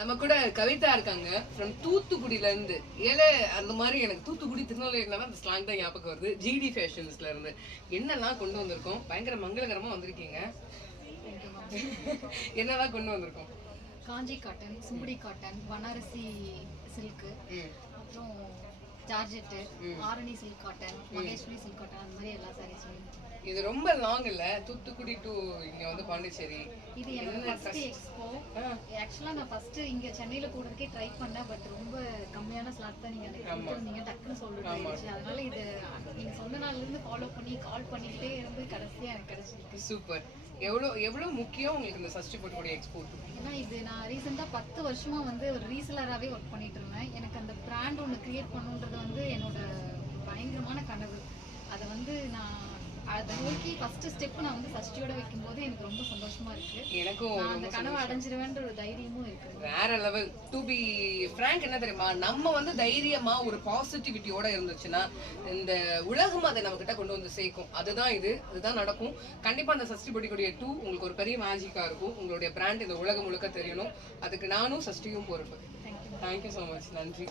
நம்ம கூட கவிதா இருக்காங்க ஃப்ரம் தூத்துக்குடியில இருந்து. ஏலே அந்த மாதிரி எனக்கு தூத்துக்குடி திருநெல்வேலினால அந்த ஸ்லாங் தான் ஞாபகம் வருது. ஜிடி ஃபேஷன்ஸ்ல இருந்து என்னெல்லாம் கொண்டு வந்திருக்கோம்? பயங்கர மங்களகரமா வந்திருக்கீங்க. என்னெல்லாம் கொண்டு வந்திருக்கோம்? Kanchi cotton, Sungudi cotton, Banarasi silk, அப்புறம் georgette, Arani silk cotton, Maheshwari silk cotton, அந்த மாதிரி எல்லா சாரீஸும். இது ரொம்ப லாங் இல்ல, தூத்துக்குடி டு இங்க வந்து பாண்டிச்சேரி. இது என்னோட ஃபர்ஸ்ட் எக்ஸ்போ. ஆக்சுவலா நான் ஃபர்ஸ்ட் இங்க சென்னையில போடுறதுக்கே ட்ரை பண்ணேன், பட் ரொம்ப கம்மியான ஸ்லாட் தான் நீங்க கொடுத்திருந்தீங்க, டக்குன்னு சொல்லிட்டு ஆயிடுச்சு. அதனால இது நீங்க சொன்ன நாள்ல இருந்து ஃபாலோ பண்ணி கால் பண்ணிக்கிட்டே இருந்து கடைசியா எனக்கு கிடைச்சிருக்கு. சூப்பர். எவ்வளவு முக்கியம் உங்களுக்கு இந்த சஷ்டி போடக்கூடிய எக்ஸ்போர்ட்? ஏன்னா இது நான் ரீசெண்டா 10 வருஷமா வந்து ஒரு ரீசெலராகவே ஒர்க் பண்ணிட்டு இருந்தேன். எனக்கு அந்த பிராண்ட் ஒன்று கிரியேட் பண்ணுன்றது வந்து என்னோட பயங்கரமான கனவு. அதை வந்து நான் அதை நோக்கி ஃபர்ஸ்ட் ஸ்டெப் நான் வந்து சஷ்டியோட வைக்கும்போது எனக்கு ரொம்ப சந்தோஷமா இருக்கு. எனக்கும் அந்த கனவை அடைஞ்சிருவேன்ற ஒரு தைரியமும் இருக்கு. வேற லெவல். டு பி ஃப்ராங்க், என்ன தெரியுமா, நம்ம வந்து தைரியமா ஒரு பாசிட்டிவிட்டியோட இருந்துச்சுன்னா இந்த உலகம் அதை நம்ம கிட்ட கொண்டு வந்து சேர்க்கும். அதுதான் நடக்கும். கண்டிப்பா அந்த சஷ்டி பொடிக்கூடிய 2 உங்களுக்கு ஒரு பெரிய மேஜிக்கா இருக்கும். உங்களுடைய பிராண்ட் இந்த உலகம் முழுக்க தெரியணும். அதுக்கு நானும் சஷ்டியும் பொறுப்பு. Thank you so much. நன்றி.